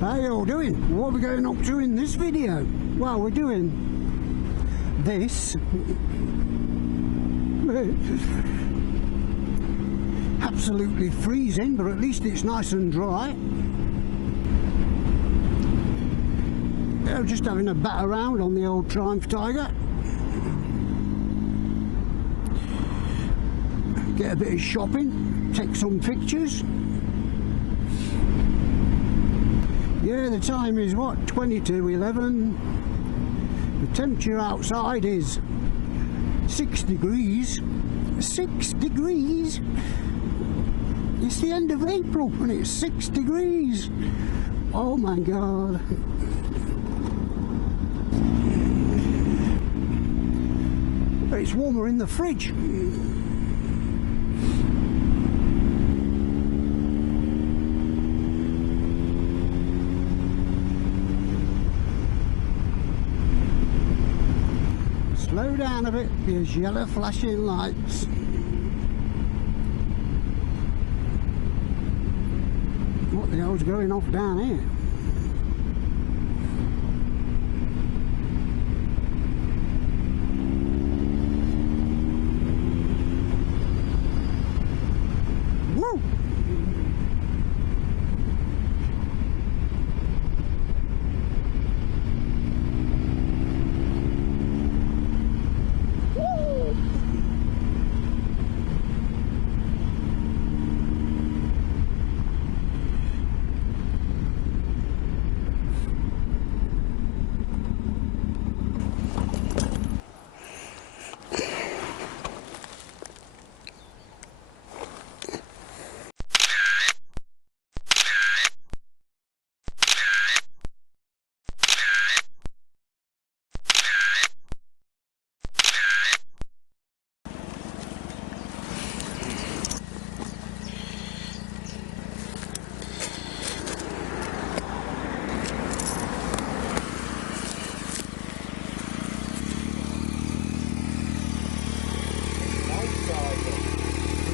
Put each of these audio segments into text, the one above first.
How you all doing? What are we going up to in this video? Well, we're doing this. Absolutely freezing, but at least it's nice and dry. Yeah, just having a bat around on the old Triumph Tiger. Get a bit of shopping, take some pictures. Yeah, the time is what, 22:11. The temperature outside is 6 degrees. 6 degrees? It's the end of April and it's 6 degrees. Oh my God. It's warmer in the fridge. Slow down a bit, there's yellow flashing lights. What the hell's going off down here? Woo!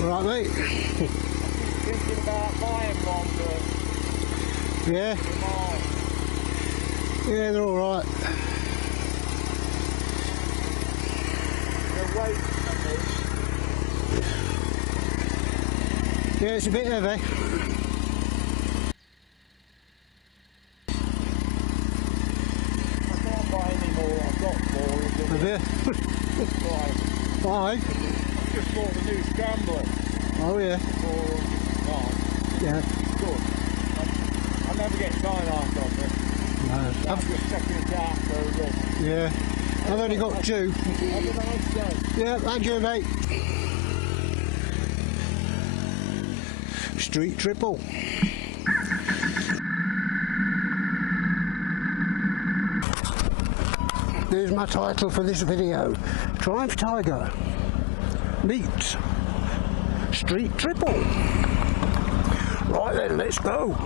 Right, mate. Thinking about buying one, but Yeah. Yeah, they're all right. the weight of this. Yeah, it's a bit heavy. I can't buy any more. I've got four. Have you? Five? I just bought the new Scrambler Oh yeah. for Yeah. good. I never get sign off on it. No. I'm just checking it out for a look. Yeah. I've only got two. Have a nice day. Yeah, thank you, mate. Street triple. Here's my title for this video. Triumph Tiger meets Street Triple. Right then, let's go.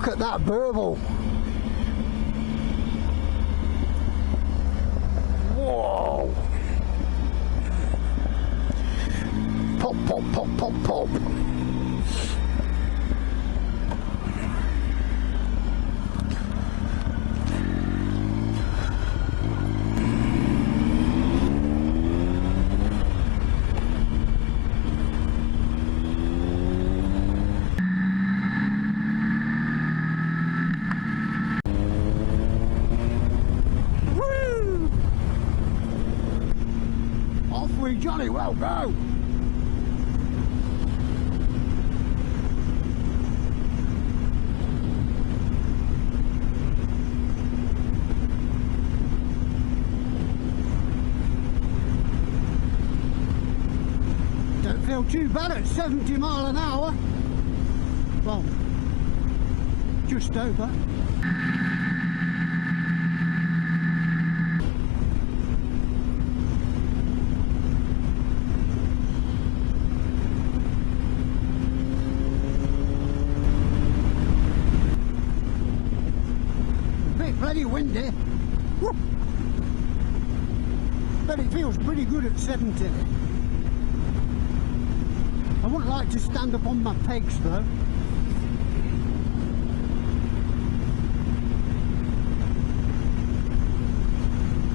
Look at that burble. Whoa. Pop, pop, pop, pop, pop. we jolly well go. Don't feel too bad at 70 mile an hour. Well, just over. Bloody windy. Woo. But it feels pretty good at 70. I wouldn't like to stand up on my pegs though.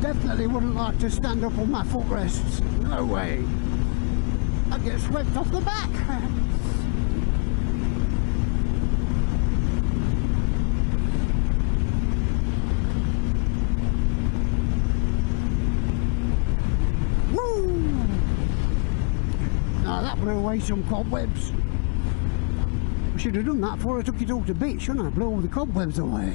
Definitely wouldn't like to stand up on my footrests. No way. I'd get swept off the back. Blew away some cobwebs. I should have done that before I took it all to bits, shouldn't I? Blow all the cobwebs away.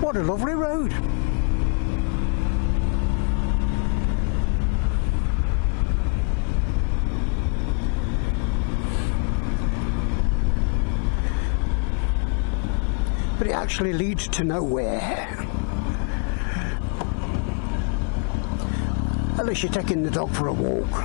What a lovely road. But it actually leads to nowhere. Unless you're taking the dog for a walk.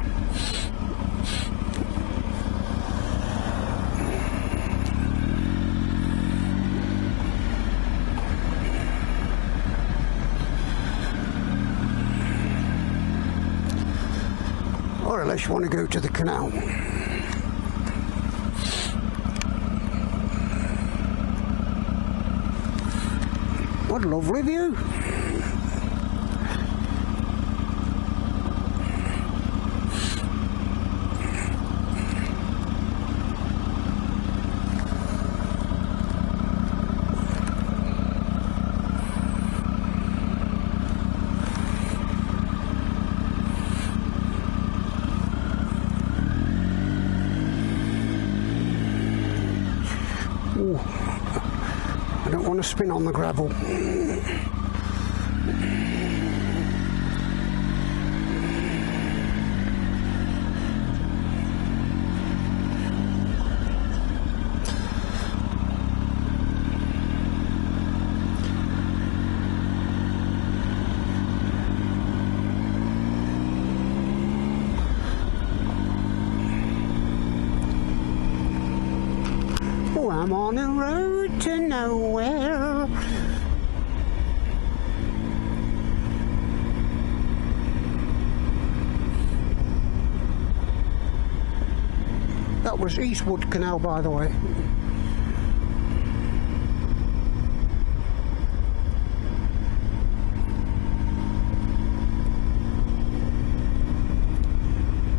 Or unless you want to go to the canal. What a lovely view. Ooh, I don't want to spin on the gravel. Oh, I'm on a road to nowhere. That was Eastwood Canal, by the way.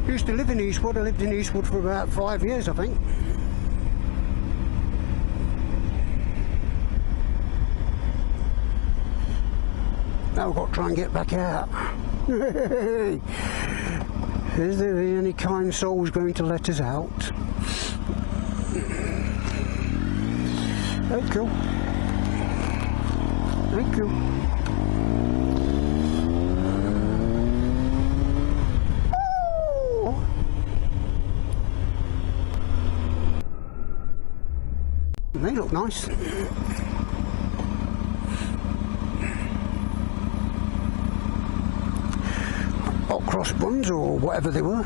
Used to live in Eastwood. I lived in Eastwood for about 5 years, I think. Now we've got to try and get back out. Is there any kind soul's going to let us out? Thank you. Thank you. Oh. They look nice. Hot cross buns or whatever they were.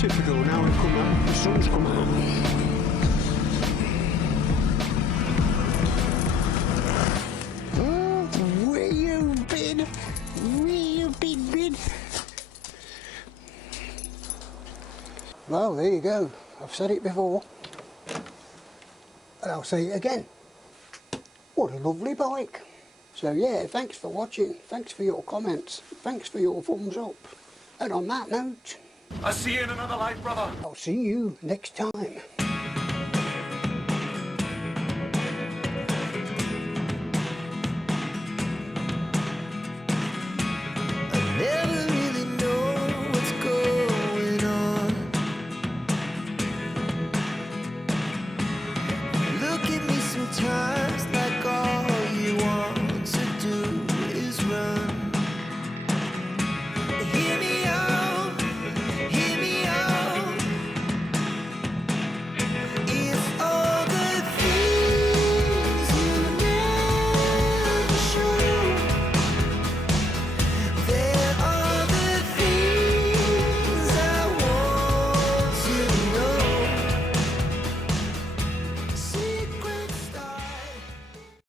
Typical, now we've come out, the sun's come out. Oh, where you been? Where you been? Well, there you go. I've said it before, and I'll say it again. What a lovely bike. So yeah, thanks for watching, thanks for your comments, thanks for your thumbs up. And on that note, I'll see you in another life, brother. I'll see you next time.